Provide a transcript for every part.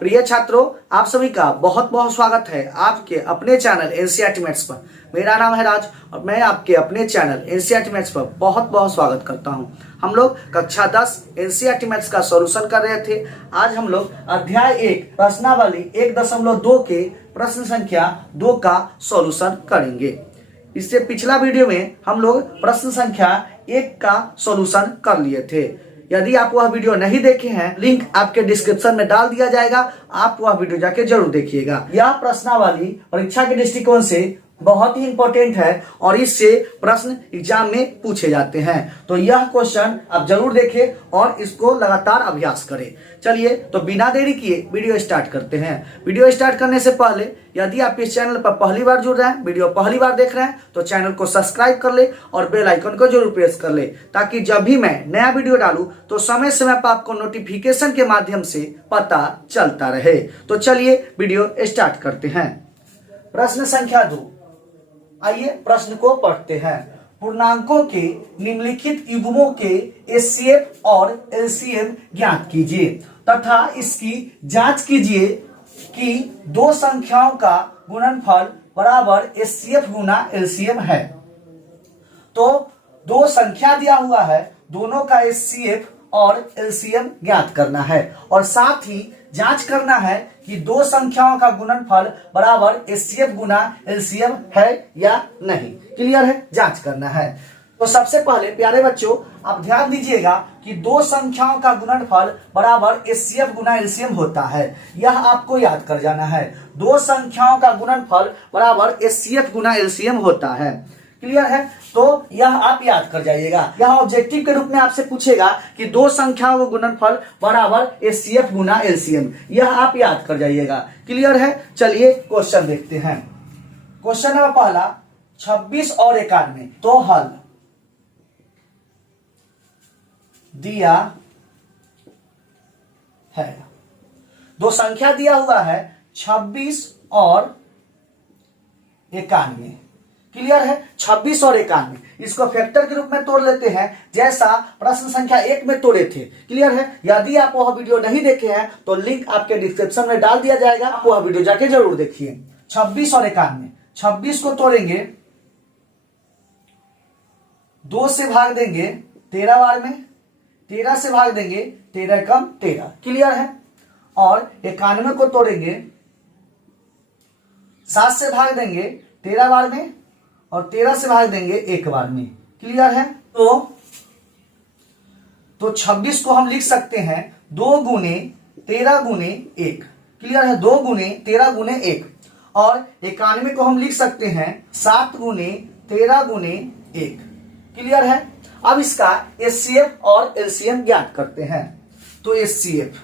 प्रिय छात्रों, आप सभी का बहुत बहुत स्वागत है आपके अपने चैनल एनसीईआरटी मैथ्स पर। मेरा नाम है राज और मैं आपके अपने चैनल एनसीईआरटी मैथ्स पर बहुत बहुत स्वागत करता हूं। हम लोग कक्षा 10 एनसीईआरटी मैथ्स का सॉल्यूशन कर रहे थे। आज हम लोग अध्याय 1 प्रश्नावली 1.2 के प्रश्न संख्या 2 का सॉल्यूशन करेंगे। इससे पिछला वीडियो में हम लोग प्रश्न संख्या 1 का सॉल्यूशन कर लिए थे। यदि आप वह वीडियो नहीं देखे हैं, लिंक आपके डिस्क्रिप्शन में डाल दिया जाएगा, आप वह वीडियो जाके जरूर देखिएगा। यह प्रश्नावली परीक्षा के दृष्टिकोण से बहुत ही इंपॉर्टेंट है और इससे प्रश्न एग्जाम में पूछे जाते हैं। तो यह क्वेश्चन आप जरूर देखें और इसको लगातार अभ्यास करें। चलिए तो बिना देरी किए वीडियो स्टार्ट करते हैं। वीडियो स्टार्ट करने से पहले यदि आप इस चैनल पर पहली बार जुड़ रहे हैं, वीडियो पहली बार देख रहे हैं, तो चैनल को सब्सक्राइब कर ले और बेल आइकन को जरूर प्रेस कर ले, ताकि जब भी मैं नया वीडियो डालूं तो समय समय पर आपको नोटिफिकेशन के माध्यम से पता चलता रहे। तो चलिए वीडियो स्टार्ट करते हैं। प्रश्न संख्या 2, आइए प्रश्न को पढ़ते हैं। पूर्णांकों के निम्नलिखित युग्मों के एचसीएफ और एलसीएम ज्ञात कीजिए तथा इसकी जांच कीजिए कि दो संख्याओं का गुणनफल बराबर एचसीएफ गुना एलसीएम है। तो दो संख्या दिया हुआ है, दोनों का एचसीएफ और एलसीएम ज्ञात करना है और साथ ही जांच करना है कि दो संख्याओं का गुणनफल बराबर एचसीएफ गुना एलसीएम है या नहीं। क्लियर है, जांच करना है। तो सबसे पहले प्यारे बच्चों, आप ध्यान दीजिएगा कि दो संख्याओं का गुणनफल बराबर एचसीएफ गुना एलसीएम होता है। यह आपको याद कर जाना है। दो संख्याओं का गुणनफल बराबर एचसीएफ गुना एलसीएम होता है। क्लियर है, तो यह आप याद कर जाइएगा। यह ऑब्जेक्टिव के रूप में आपसे पूछेगा कि दो संख्याओं का गुणनफल बराबर एचसीएफ गुना एलसीएम, यह आप याद कर जाइएगा। क्लियर है, चलिए क्वेश्चन देखते हैं। क्वेश्चन नंबर पहला, 26 और 91 तो हल दिया है। दो संख्या दिया हुआ है 26 और 91। क्लियर है, 26 और 91 इसको फैक्टर के रूप में तोड़ लेते हैं, जैसा प्रश्न संख्या 1 में तोड़े थे। क्लियर है, यदि आप वह वीडियो नहीं देखे हैं तो लिंक आपके डिस्क्रिप्शन में डाल दिया जाएगा, आप वह वीडियो जाके जरूर देखिए। 26 और 91, 26 को तोड़ेंगे, 2 से भाग देंगे 13 बार में, 13 से भाग देंगे 13 कम 13। क्लियर है, और 91 को तोड़ेंगे, 7 से भाग देंगे 13 बार में और 13 से भाग देंगे 1 बार में। क्लियर है, तो 26 को हम लिख सकते हैं 2 गुने 13 गुने 1। क्लियर है, 2 गुने 13 गुने 1। और 91 को हम लिख सकते हैं 7 गुने 13 गुने 1। क्लियर है, अब इसका एचसीएफ और एलसीएम ज्ञात करते हैं। तो एचसीएफ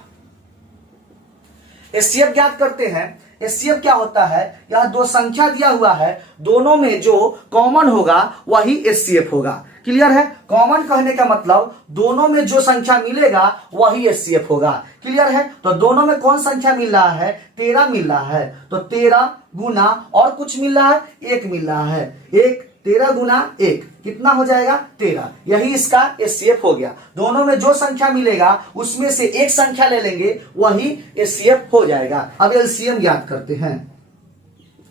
ज्ञात करते हैं। एचसीएफ क्या होता है, यह दो संख्या दिया हुआ है, दोनों में जो कॉमन होगा वही एचसीएफ होगा। क्लियर है, कॉमन कहने का मतलब दोनों में जो संख्या मिलेगा वही एचसीएफ होगा। क्लियर है, तो दोनों में कौन संख्या मिल रहा है, 13 मिल रहा है, तो 13 गुना और कुछ मिल रहा है, 1 मिल रहा है। 13 गुना 1 कितना हो जाएगा, 13। यही इसका एचसीएफ हो गया। दोनों में जो संख्या मिलेगा उसमें से एक संख्या ले लेंगे, वही एचसीएफ हो जाएगा। अब एलसीएम ज्ञात करते हैं।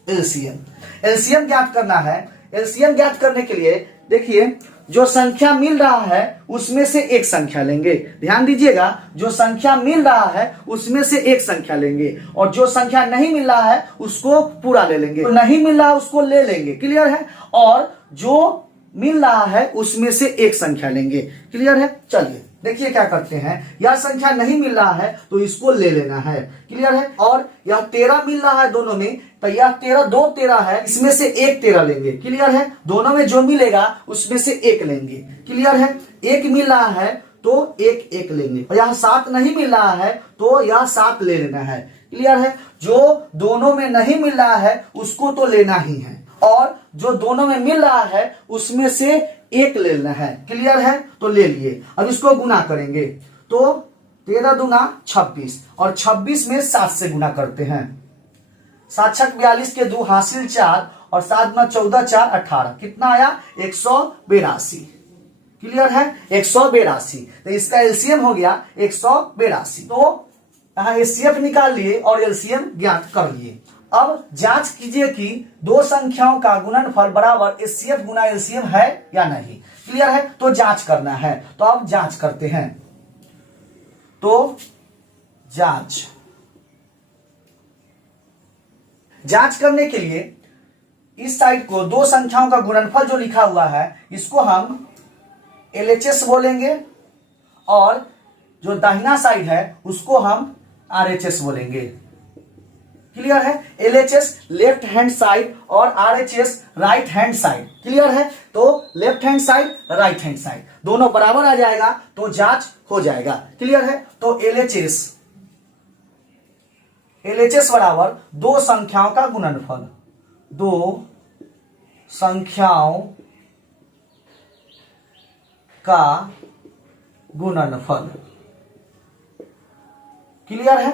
एलसीएम ज्ञात करना है। एलसीएम ज्ञात करने के लिए देखिए, जो संख्या मिल रहा है उसमें से एक संख्या लेंगे। ध्यान दीजिएगा, जो संख्या मिल रहा है उसमें से एक संख्या लेंगे और जो संख्या नहीं मिल रहा है उसको पूरा ले लेंगे, तो नहीं मिल रहा है उसको ले लेंगे। क्लियर है, और जो मिल रहा है उसमें से एक संख्या लेंगे। क्लियर है, चलिए देखिए क्या करते हैं। यह संख्या नहीं मिल रहा है तो इसको ले लेना है। क्लियर है, और यह 13 मिल रहा है दोनों में, तो यह 13 2 13 है, इसमें से एक 13 लेंगे। क्लियर है, दोनों में जो मिलेगा उसमें से एक लेंगे। क्लियर है, 1 मिल रहा है तो एक लेंगे, और यह 7 नहीं मिल रहा है तो यह 7 ले लेना है। क्लियर है, जो दोनों में नहीं मिल रहा है उसको तो लेना ही है, और जो दोनों में मिल रहा है उसमें से एक ले लेना है। क्लियर है, तो ले लिए। अब इसको गुना करेंगे, तो 13 दूना 26 और 26 में 7 से गुना करते हैं। 7 छक 42 के 2 हासिल 4 और 7 गुना 14 4 18, कितना आया, 182। क्लियर है, 182। तो इसका एलसीएम हो गया 182। तो यहाँ HCF निकाल लिए और LCM ज्ञात कर लिए। अब जांच कीजिए कि दो संख्याओं का गुणनफल बराबर HCF गुना LCM है या नहीं। क्लियर है, तो जांच करना है। तो अब जांच करते हैं। तो जांच करने के लिए इस साइड को दो संख्याओं का गुणनफल जो लिखा हुआ है इसको हम LHS बोलेंगे और जो दाहिना साइड है उसको हम RHS बोलेंगे। क्लियर है, LHS लेफ्ट हैंड साइड और RHS right hand side. Clear है, तो left hand side right hand side दोनों बराबर आ जाएगा तो जांच हो जाएगा। क्लियर है, तो LHS बराबर दो संख्याओं का गुणनफल, दो संख्याओं का गुणनफल। क्लियर है,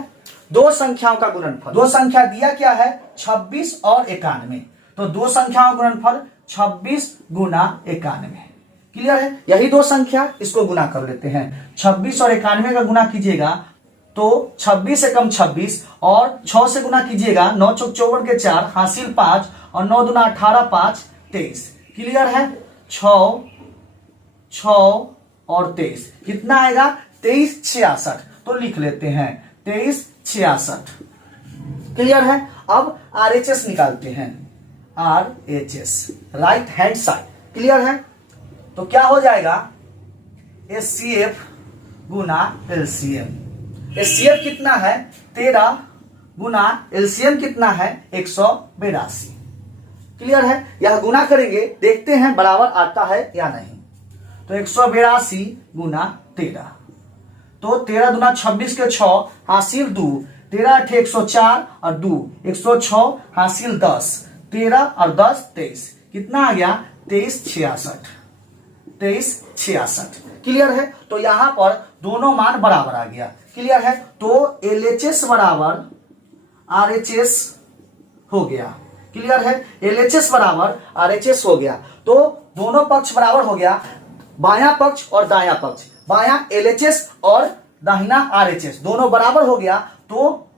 दो संख्याओं का गुणनफल। दो संख्या दिया क्या है 26 और 91, तो दो संख्याओं का गुणनफल 26 गुना 91। क्लियर है, यही दो संख्या, इसको गुना कर लेते हैं। 26 और 91 का गुना कीजिएगा तो 26 से कम 26 और 6 से गुना कीजिएगा 9 चौक 54 के 4 हासिल 5 और 9 दूना 18 5 23। क्लियर है, 6 और 23 कितना आएगा 23 66। तो लिख लेते हैं 23 66। क्लियर है, अब RHS निकालते हैं। RHS right hand side. Clear है, तो क्या हो जाएगा HCF गुना LCM। HCF कितना है 13 गुना LCM कितना है 182। क्लियर है, यह गुना करेंगे, देखते हैं बराबर आता है या नहीं। तो 182 गुना 13, तो 13 दूना 26 के 6 हासिल 2, 13 8 104 और 2 106 हासिल 10, 13 और 10 23 कितना आ गया 23 66। 23 66। क्लियर है, तो यहां पर दोनों मान बराबर आ गया। क्लियर है, तो LHS बराबर RHS हो गया। क्लियर है, LHS बराबर RHS हो गया, तो दोनों पक्ष बराबर हो गया। बायां पक्ष और दायां पक्ष, बायां LHS और दाहिना RHS दोनों बराबर हो गया। तो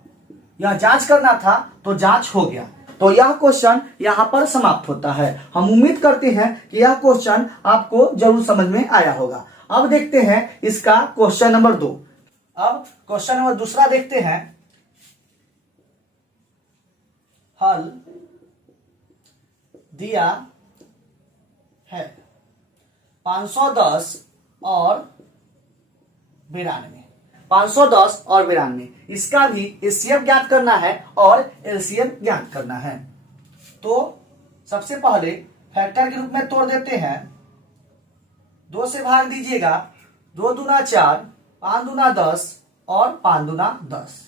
यह जांच करना था तो जांच हो गया। तो यह क्वेश्चन यहां पर समाप्त होता है। हम उम्मीद करते हैं कि यह क्वेश्चन आपको जरूर समझ में आया होगा। अब देखते हैं इसका क्वेश्चन नंबर 2। अब क्वेश्चन नंबर दूसरा देखते हैं। हल दिया है 510 और 92, 510 और 92, इसका भी HCF ज्ञात करना है और LCM ज्ञात करना है। तो सबसे पहले फैक्टर के रूप में तोड़ देते हैं। 2 से भाग दीजिएगा, 2 दूना 4, 5 दूना 10 और 5 दूना 10।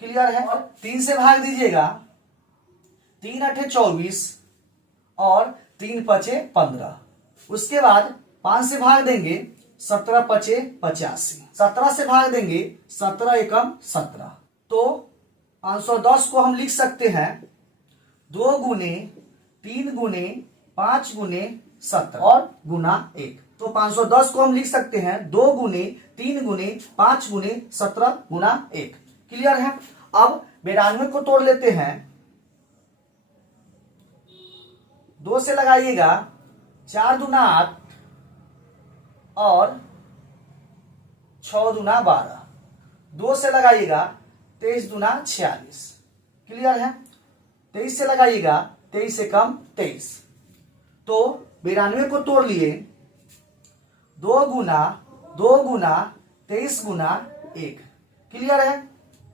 क्लियर है, 3 से भाग दीजिएगा, 3 8 24 और 3 5 15। उसके बाद 5 से भाग देंगे, 17 5 85। 17 से भाग देंगे, 17 एकम 17। तो 510 को हम लिख सकते हैं 2 गुने 3 गुने 5 गुने 17 और गुना 1। तो 510 को हम लिख सकते हैं 2 गुने 3 गुने 5 गुने 17 गुना 1। क्लियर है, अब 92 को तोड़ लेते हैं। 2 से लगाइएगा, 4 दूना 8 और 6 दूना 12। 2 से लगाइएगा, 23 दूना 46। क्लियर है, 23 से लगाइएगा, 23 से कम 23। तो 92 को तोड़ लिए, 2 गुना 23 गुना 1। क्लियर है,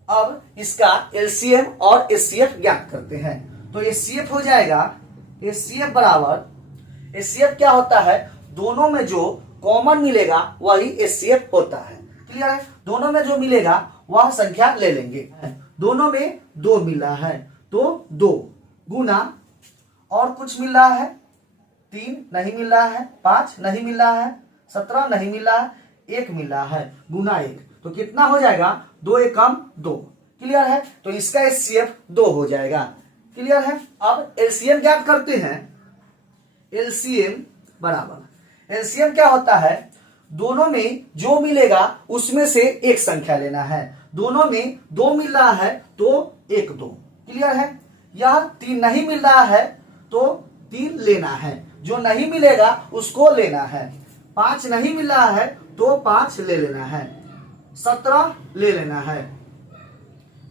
अब इसका LCM और HCF ज्ञात करते हैं। तो HCF हो जाएगा, HCF बराबर, HCF क्या होता है, दोनों में जो कॉमन मिलेगा वही HCF होता है। क्लियर है, दोनों में जो मिलेगा वह संख्या ले लेंगे। दोनों में 2 मिला है तो 2 गुना और कुछ मिल रहा है, 3 नहीं मिल रहा है, 5 नहीं मिल रहा है, 17 नहीं मिल रहा है, 1 मिल रहा है, गुना 1। तो कितना हो जाएगा 2 एकम 2। क्लियर है, तो इसका HCF 2 हो जाएगा। क्लियर है, अब LCM ज्ञात करते हैं। LCM बराबर, LCM क्या होता है, दोनों में जो मिलेगा उसमें से एक संख्या लेना है। दोनों में 2 मिल रहा है तो 1 2। क्लियर है। यह 3 नहीं मिल रहा है तो 3 लेना है, जो नहीं मिलेगा उसको लेना है। 5 नहीं मिल रहा है तो 5 ले लेना है। 17 ले लेना है।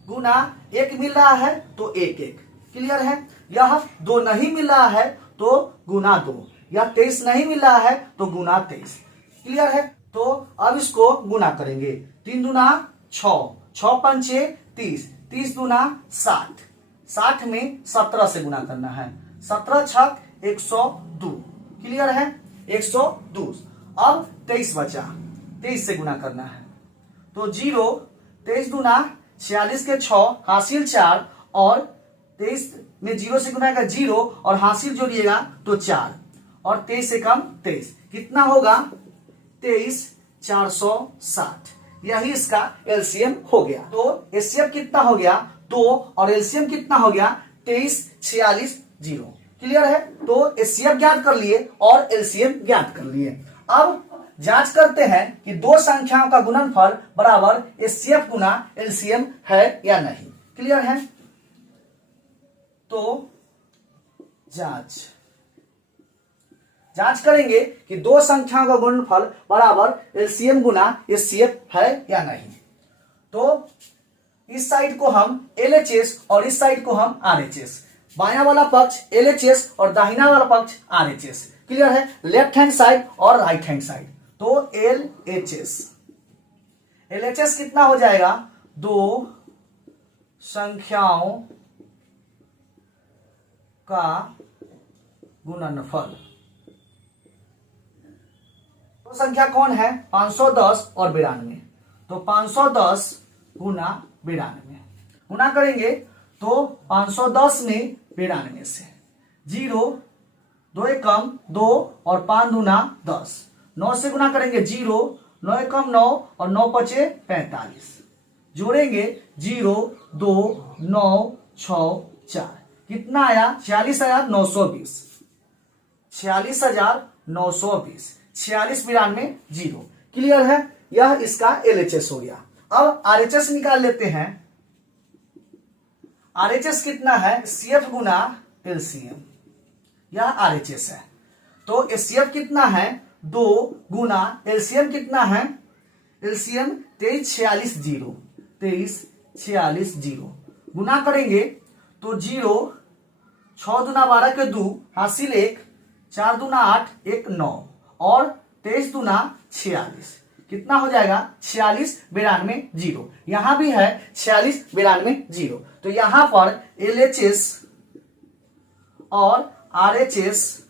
गुना 1 मिल रहा है तो 1 1। क्लियर है। यह 2 नहीं मिल रहा है तो गुना 2। यह 23 नहीं मिल रहा है तो गुना 23। क्लियर है। तो अब इसको गुना करेंगे। 3 दूना 6, 6 पंचे 30, 30 दूना 60, 60 में 17 से गुना करना है। 17 छक 102। क्लियर है। 102। अब 23 बचा, 23 से गुना करना है तो 0, 23 दूना 46 के 6 हासिल 4 और 23 में 0 से गुना का 0 और हासिल जोड़िएगा तो 4 और 23 से कम 23 कितना होगा 23 460। यही इसका एलसीएम हो गया। तो एचसीएफ कितना हो गया 2 और एलसीएम कितना हो गया 23 46 0। क्लियर है। तो एचसीएफ ज्ञात कर लिए और एलसीएम ज्ञात कर लिए। अब जांच करते हैं कि दो संख्याओं का गुणनफल बराबर एचसीएफ गुना एलसीएम है या नहीं। क्लियर है। तो जांच करेंगे कि दो संख्याओं का गुणनफल बराबर एलसीएम गुना एचसीएफ है या नहीं। तो इस साइड को हम एलएचएस और इस साइड को हम आरएचएस, बायां वाला पक्ष एलएचएस और दाहिना वाला पक्ष आरएचएस। क्लियर है। लेफ्ट हैंड साइड और राइट हैंड साइड। तो एलएचएस कितना हो जाएगा दो संख्याओं का गुणनफल। तो संख्या कौन है 510 और 92। तो 510 गुना 92 गुना करेंगे तो 510 में 92 से 0 2 एकम 2 और 5 दूना 10, 9 से गुना करेंगे 0 9 एकम 9 और 9 पचे 45, जोड़ेंगे 0 2 9 6 4 कितना आया 46 आया 920, 46,920, 46 92 0। क्लियर है। यह इसका एलएचएस हो गया। अब आरएचएस निकाल लेते हैं। आरएचएस कितना है सीएफ गुना एलसीएम, यह आरएचएस है। तो एचसीएफ कितना है 2 गुना एलसीएम कितना है एलसीएम 23 46 0, 23 46 0 गुना करेंगे तो 0 6 दूना 12 के 2 हासिल 1, 4 दूना 8 1 9 और 23 दूना 46 कितना हो जाएगा 46 92 0। यहां भी है 46 92 0। तो यहां पर एलएचएस और आरएचएस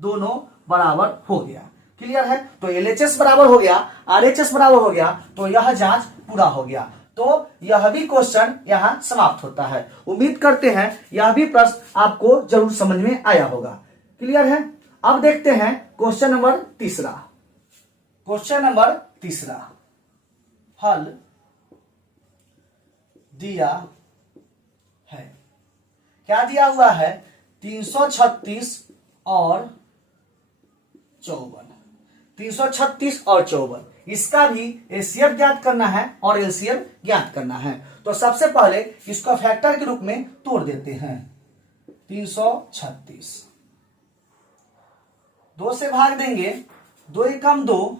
दोनों बराबर हो गया। क्लियर है। तो एलएचएस बराबर हो गया, आरएचएस बराबर हो गया, तो यह जांच पूरा हो गया। तो यह भी क्वेश्चन यहां समाप्त होता है। उम्मीद करते हैं यह भी प्रश्न आपको जरूर समझ में आया होगा। क्लियर है। अब देखते हैं क्वेश्चन नंबर तीसरा। क्वेश्चन नंबर तीसरा हल दिया है। क्या दिया हुआ है 336 और 54, 336 और 54। इसका भी एचसीएफ ज्ञात करना है और एलसीएम ज्ञात करना है। तो सबसे पहले इसको फैक्टर के रूप में तोड़ देते हैं। 336 2 से भाग देंगे 2 एकम 2,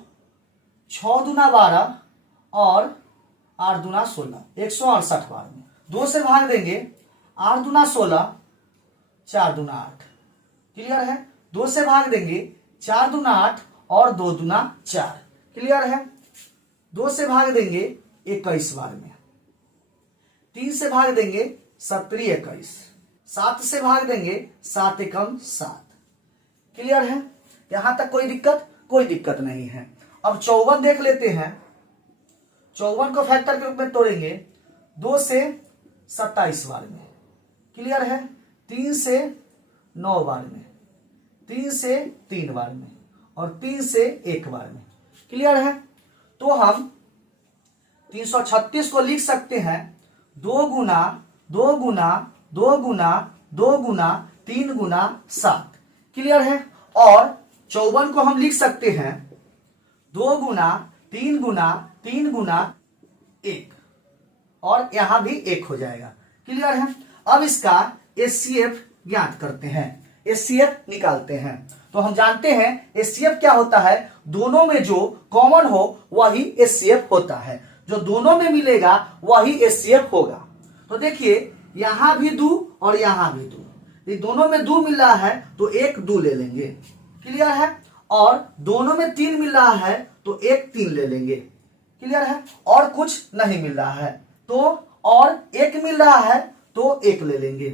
6 दूना 12 और 8 दूना 16, 168 बार में 2 से भाग देंगे 8 दूना 16, 4 दूना 8। क्लियर है। 2 से भाग देंगे 4 दूना 8 और 2 दूना 4। क्लियर है। 2 से भाग देंगे 21 बार में, 3 से भाग देंगे 17 21, 7 से भाग देंगे 7 एकम 7। क्लियर है। यहां तक कोई दिक्कत नहीं है। अब 54 देख लेते हैं। 54 को फैक्टर के रूप में तोड़ेंगे 2 से 27 बार में। क्लियर है। 3 से 9 बार में, 3 से 3 बार में और 3 से 1 बार में। क्लियर है। तो हम 336 को लिख सकते हैं 2 गुना 2 गुना 2 गुना 2 गुना 3 गुना 7। क्लियर है। और 54 को हम लिख सकते हैं 2 गुना 3 गुना 3 गुना 1। और यहाँ भी 1 हो जाएगा। क्लियर है। अब इसका HCF ज्ञात करते हैं, HCF निकालते हैं। तो हम जानते हैं HCF क्या होता है, दोनों में जो कॉमन हो वही HCF होता है, जो दोनों में मिलेगा वही HCF होगा। तो देखिए यहां भी 2 और यहां भी 2, ये दोनों में 2 मिल रहा है तो 1 2 ले लेंगे। क्लियर है। और दोनों में 3 मिल रहा है तो 1 3 ले लेंगे। क्लियर है। और कुछ नहीं मिल रहा है तो, और 1 मिल रहा है तो 1 ले लेंगे।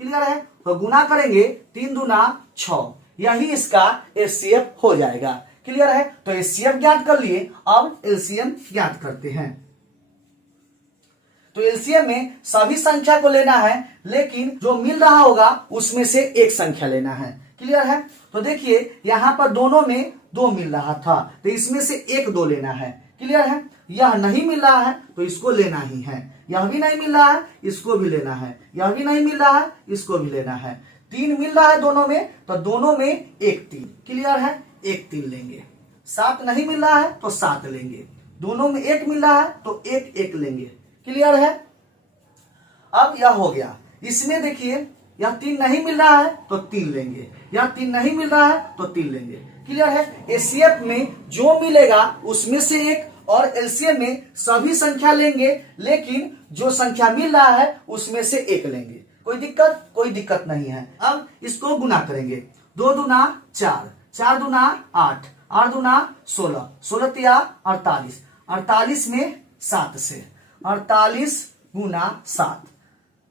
क्लियर है। तो गुना करेंगे 3 दूना 6, यही इसका HCF हो जाएगा। क्लियर है। तो HCF ज्ञात कर लिए, अब LCM ज्ञात करते हैं। तो LCM में सभी संख्या को लेना है, लेकिन जो मिल रहा होगा उसमें से एक संख्या लेना है। क्लियर है। तो देखिए यहां पर दोनों में 2 मिल रहा था तो इसमें से 1 2 लेना है। क्लियर है। यह नहीं मिल रहा है तो इसको लेना ही है, यह भी नहीं मिल रहा है इसको भी लेना है, यह भी नहीं मिल रहा है इसको भी लेना है। 3 मिल रहा है दोनों में तो दोनों में 1 3। क्लियर है। 1 3 लेंगे। 7 नहीं मिल रहा है तो 7 लेंगे। दोनों में 1 मिल रहा है तो 1 1 लेंगे। क्लियर है। अब यह हो गया। इसमें देखिए यह 3 नहीं मिल रहा है तो 3 लेंगे, यह 3 नहीं मिल रहा है तो 3 लेंगे। क्लियर है। HCF में जो मिलेगा उसमें से 1 और LCM में सभी संख्या लेंगे, लेकिन जो संख्या मिल रहा है उसमें से 1 लेंगे। कोई दिक्कत? कोई दिक्कत नहीं है। अब इसको गुना करेंगे। 2 दूना 4, 4 दूना 8, 8 दूना 16, 16 तिया 48, 48 में 7 से 48 गुना 7,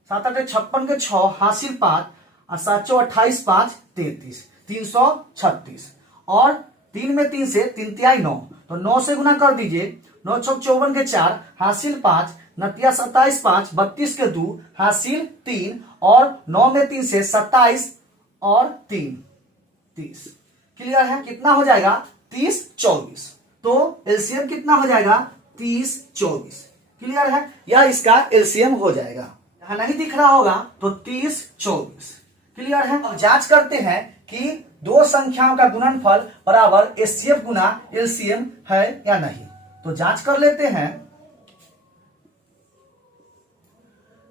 7 8 56 के 6 हासिल 5 और 7 28 5 33, 336 और 3 में 3 से 3 तिहाई 9, तो 9 से गुना कर दीजिए। 9 छक 54 के 4 हासिल 5, नतिया 27 5 32 के 2 हासिल 3 और 9 में 3 से 27 और 3 30। क्लियर है। कितना हो जाएगा? 30 24। तो LCM कितना हो जाएगा? 30 24। क्लियर है। यह इसका LCM हो जाएगा। यहां नहीं दिख रहा होगा तो 30 24। क्लियर है। अब जांच करते हैं कि दो संख्याओं का गुणनफल बराबर HCF गुना LCM है या नहीं। तो जांच कर लेते हैं,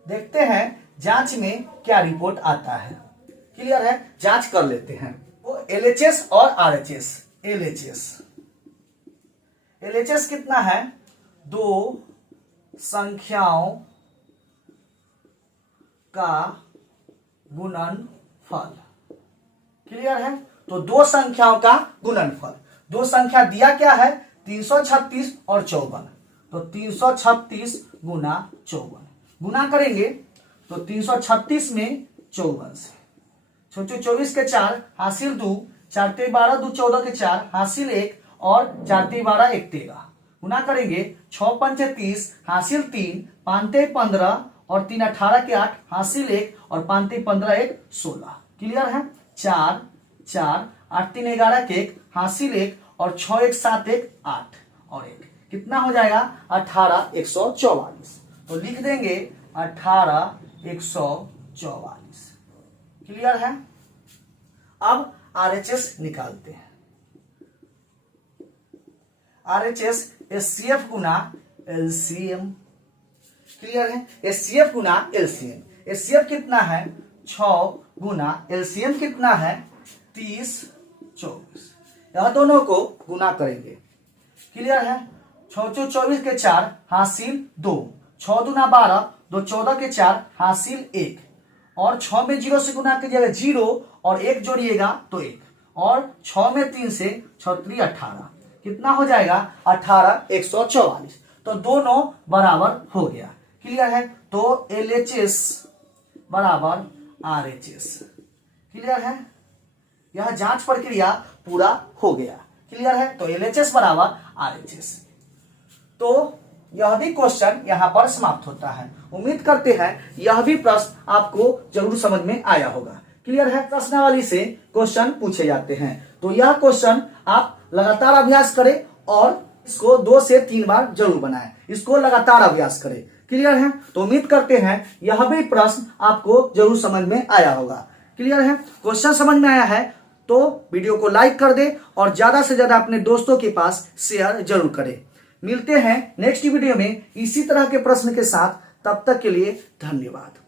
देखते हैं जांच में क्या रिपोर्ट आता है। क्लियर है। जांच कर लेते हैं। तो LHS और RHS। LHS कितना है? दो संख्याओं का गुणनफल। क्लियर है। तो दो संख्याओं का गुणनफल, दो संख्या दिया क्या है? 336 और 54, तो 336 गुना 54 गुना करेंगे तो 336 में 54 से 24 के 4 हासिल 2, 4 3 12 2 14 के 4 हासिल 1 और 4 3 12 1 13 गुना करेंगे 6 5 30 हासिल 3, 5 3 15 और 3 18 के 8 हासिल 1 और 5 3 15 1 16। क्लियर है। 4 4 8 3 11 के 1 हासिल 1 और 6 1 7 1 8 और 1 कितना हो जाएगा? 18 144। तो लिख देंगे 18 144। क्लियर है। अब RHS निकालते हैं। RHS HCF गुना LCM। क्लियर है। HCF गुना LCM। HCF कितना है? 6 गुना LCM कितना है? 30 24। यह दोनों को गुना करेंगे। क्लियर है। 6 24 के 4 हासिल 2, 6 दूना 12 2 14 के 4 हासिल 1 और 6 में 0 से गुना कीजिएगा 0 और 1 जोड़िएगा तो 1 और 6 में 3 से 6 3 18 कितना हो जाएगा? 18 144। तो दोनों बराबर हो गया। क्लियर है। तो LHS बराबर RHS। क्लियर है। यह जांच प्रक्रिया पूरा हो गया। क्लियर है। तो LHS बराबर RHS। तो यह भी क्वेश्चन यहां पर समाप्त होता है। उम्मीद करते हैं यह भी प्रश्न आपको जरूर समझ में आया होगा। क्लियर है। प्रश्नावली से क्वेश्चन पूछे जाते हैं, तो यह क्वेश्चन आप लगातार अभ्यास करें और इसको 2 से 3 बार जरूर बनाएं। इसको लगातार अभ्यास करें। क्लियर है। तो उम्मीद करते हैं यह भी प्रश्न आपको जरूर समझ में आया होगा। क्लियर है। क्वेश्चन समझ में आया है तो वीडियो को लाइक कर दे और ज्यादा से ज्यादा अपने दोस्तों के पास शेयर जरूर करें। मिलते हैं नेक्स्ट वीडियो में इसी तरह के प्रश्न के साथ। तब तक के लिए धन्यवाद।